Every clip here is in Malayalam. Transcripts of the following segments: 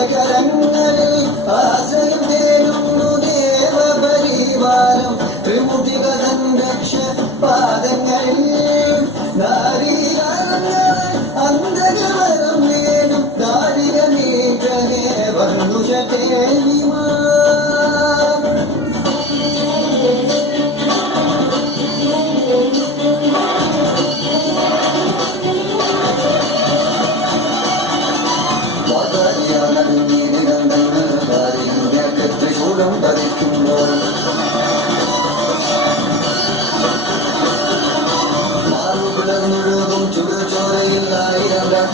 ശങ്കരങ്ങളിൽ ആശ്രയം തേടുന്നു ദേവപരിവാരം ത്രിമുടിക സംരക്ഷ പാദങ്ങളിൽ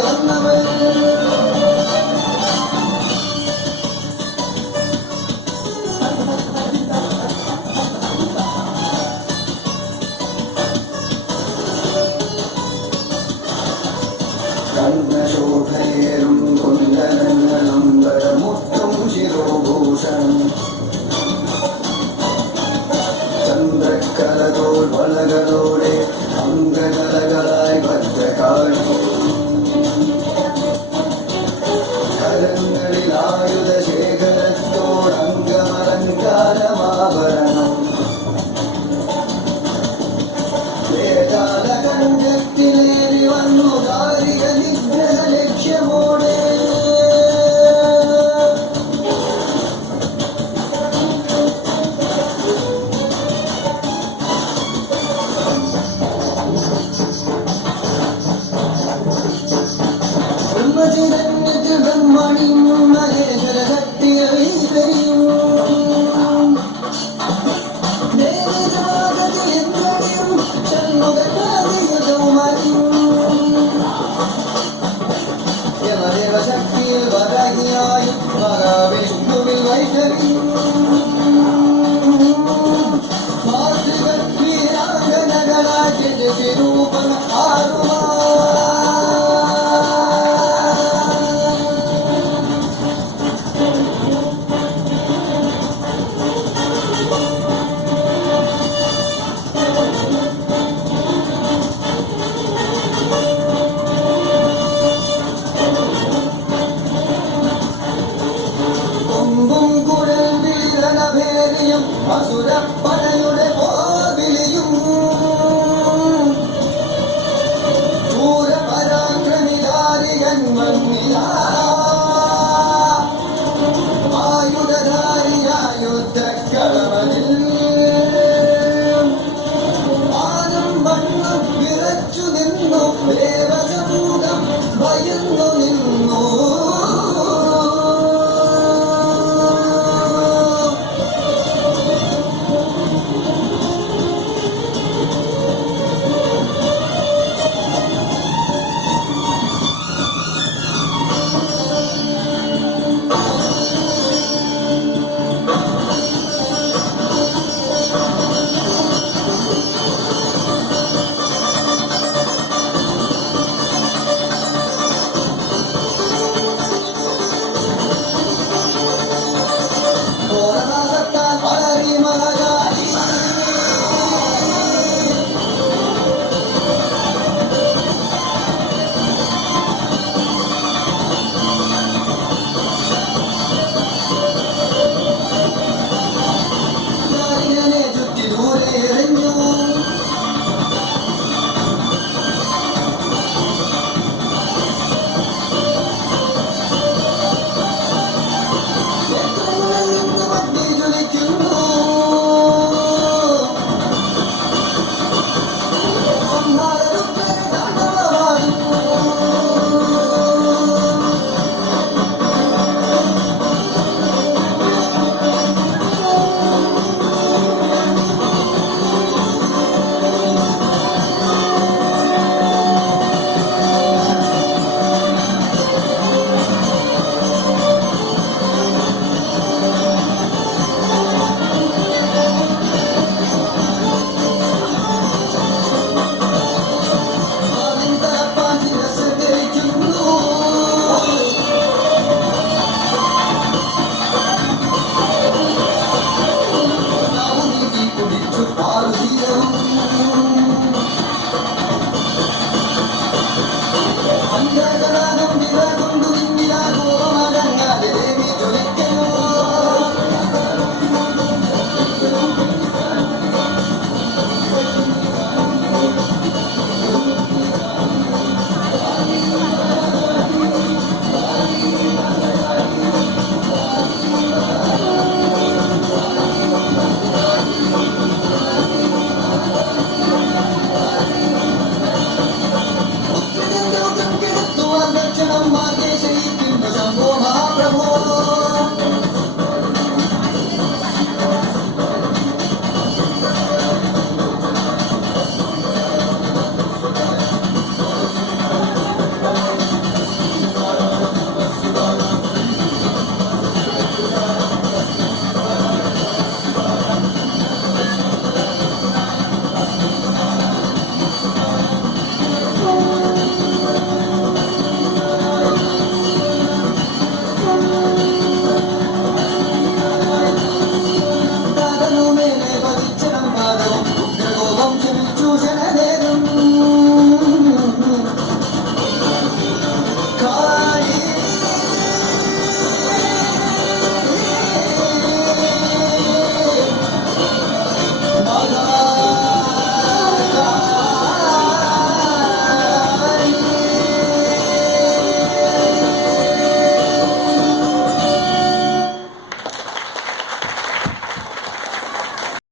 Saranam